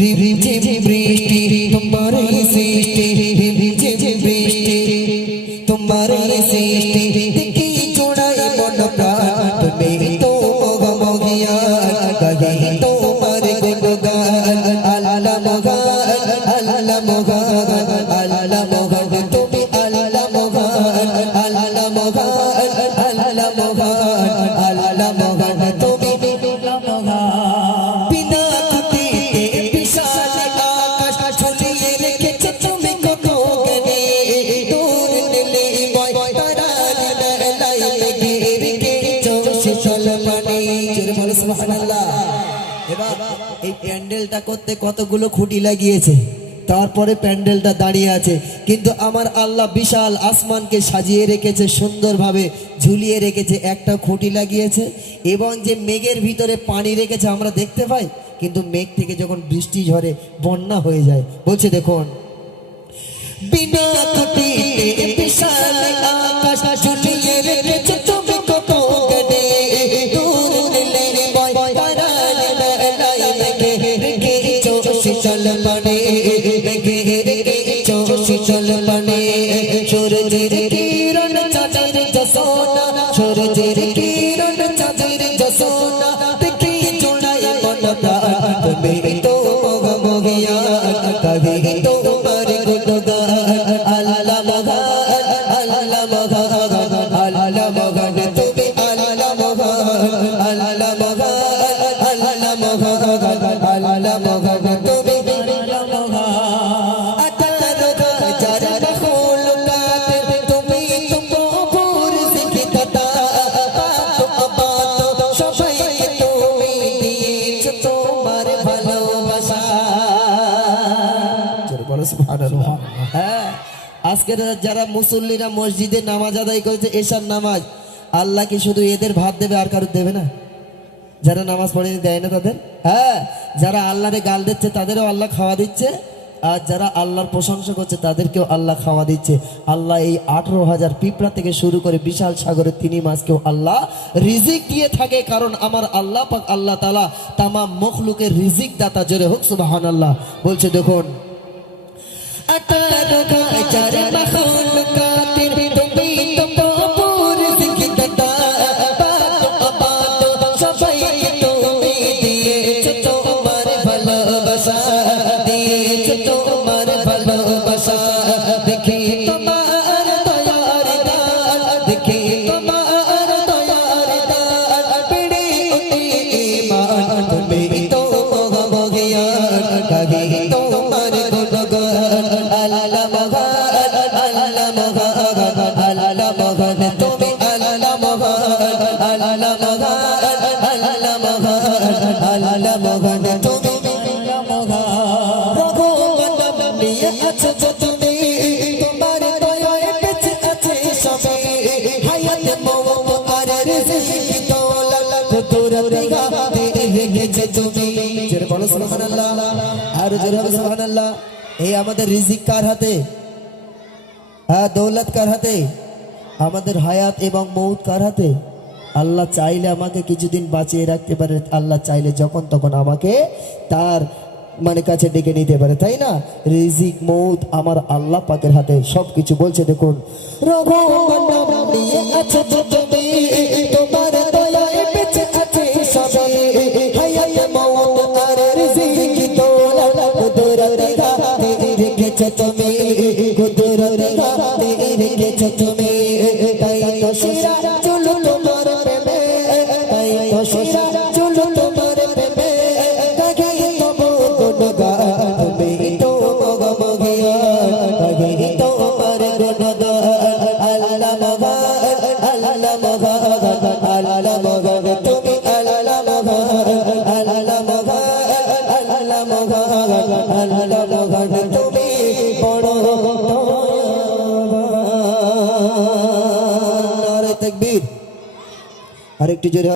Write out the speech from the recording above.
রিমঝিম বৃষ্টি তোমার সৃষ্টি, রিমঝিম বৃষ্টি তোমার সৃষ্টি, দেখি জোড়ায় মন প্রাণ, তুমি তো মগমগিয়ান, গাহি তোমার গুণগান, আল্লাহ মগান, আল্লাহ মগান, আল্লাহ মগান, তুমি আল্লাহ মগান, আল্লাহ মগান, আল্লাহ মগান, আল্লাহ মগান, তুমি আল্লাহ মগান। বিনা খুঁটিতে বিশাল আকাশ ঝুলিয়ে রেখেছে তুমি কত জ্ঞানে, দূর নীলে বয় তারার বেলায় লেগে রেখেছো শীতল পানি। জোরে বলো সুবহানাল্লাহ। এবার এই প্যান্ডেলটা করতে কতগুলো খুঁটি লাগিয়েছে, তারপরে প্যান্ডেলটা দাঁড়িয়ে আছে, কিন্তু আমার আল্লাহ বিশাল আসমানকে সাজিয়ে রেখেছে, সুন্দরভাবে ঝুলিয়ে রেখেছে, একটা খুঁটি লাগিয়েছে এবং যে মেঘের ভিতরে পানি রেখেছে আমরা দেখতে পাই, কিন্তু মেঘ থেকে যখন বৃষ্টি ঝরে বন্যা হয়ে যায়। বলছে দেখুন, বিনা খুঁটিতে বিশাল আকাশ ঝুলিয়ে রেখেছে তুমি কত জ্ঞানে, দূর নীলে বয় তারার বেলায় লেগে রেখেছো শীতল পানি, লেগে রেখেছো শীতল পানি। সূর্যের কিরণ চাঁদের জোছনা, সূর্যের কিরণ চাঁদের জোছনা, দেখি জোড়ায় মন প্রাণ, তুমি তো মগমগিয়ান, গাহি তোমার গুণগান, আল্লাহ মগান, আল্লাহ মগান, আল্লাহ মগান, তুমি আল্লাহ মগান, আল্লাহ মগান, আল্লাহ মগান, আল্লাহ মগান, তুমি আল্লাহ মগান। আতারো হাজার মাখলুকাত তুমি তো ভোর থেকে দাতা, পাত সবাইকে তুমি দিয়েছো তোমার ভালোবাসা। জোরে বলো সুবহানাল্লাহ। হ্যাঁ, আজকে যারা মুসল্লিরা মসজিদে নামাজ আদায় করেছে এশার নামাজ, আল্লাহ কি শুধু এদের ভাত দেবে আর কারোর দেবে না? যারা নামাজ পড়েনি দেয় না তাদের? হ্যাঁ, যারা আল্লাহরে গাল দিচ্ছে তাদেরও আল্লাহ খাওয়া দিচ্ছে, আর যারা আল্লাহর প্রশংসা করছে তাদেরকেও আল্লাহ খাওয়া দিচ্ছে। আল্লাহ এই 18,000 পিঁপড়া থেকে শুরু করে বিশাল সাগরের 3 মাসকেও আল্লাহ রিজিক দিয়ে থাকে, কারণ আমার আল্লাহ পাক আল্লাহ তাআলা তামাম মখলুকের রিজিক দাতা। জোরে হোক সুবহানাল্লাহ। বলছে দেখুন, আতারো হাজার মাখলুকাতের তুমি তো ভোর থেকে দাতা, পাত সবাইকে তুমি দিয়েছো তোমার ভালোবাসা, দিয়েছো তোমার ভালোবাসা। দেখি তোমার দয়ার দান, দেখি তোমার দয়ার দান, বেড়ে ওঠে ঈমান, তুমি তো মগমগিয়ান, গাহি তোমার গুণগান, আল্লাহ মগান, আল্লাহ মগান, আল্লাহ মগান, তুমি আল্লাহ মগান, আল্লাহ মগান, আল্লাহ মগান, আল্লাহ মগান, তুমি আল্লাহ মগান। রঘুবন নিয়ে আছো তুমি, তোমার দয়ায় বেঁচে আছে সবে, হায়াত মওত আর রিজিক দৌলত কুদরতে গাতে রেখেছে তুমি। জোরে বলো সুবহানাল্লাহ। আর জোরে বলো সুবহানাল্লাহ। এই আমাদের রিজিক কার হাতে? হ্যাঁ, দৌলত কার হাতে? আমাদের হায়াত এবং মৌত কার হাতে? আল্লাহ চাইলে আমাকে কিছুদিন বাঁচিয়ে রাখতে পারে, আল্লাহ চাইলে যখন তখন আমাকে তার কাছে ডেকে নিতে পারে, তাই না? রিজিক মৌত আমার আল্লাহ পাকের হাতে সবকিছু। বলছে দেখুন, রঘুবন নিয়ে আছো তুমি, তোমার দয়ায় বেঁচে আছে সবে, হায়াত মওত আর রিজিক দৌলত কুদরতে গাতে রেখেছো তুমি, কুদরতে গাতে রেখেছো তুমি। তাই তো শিরা চুল তোমার প্রেমে, তাই তো শিরা চুল তোমার প্রেমে, গাহি তব গুণগান, তুমি তো মগমগিয়ান, গাহি তোমার গুণগান, আল্লাহ মগান, আল্লাহ মগান, আল্লাহ মগান, তুমি আল্লাহ মগান, আল্লাহ মগান, আল্লাহ মগান, আল্লাহ মগান, তুমি বড় দয়াবান। নারে তাকবীর। আরেকটু জোরে।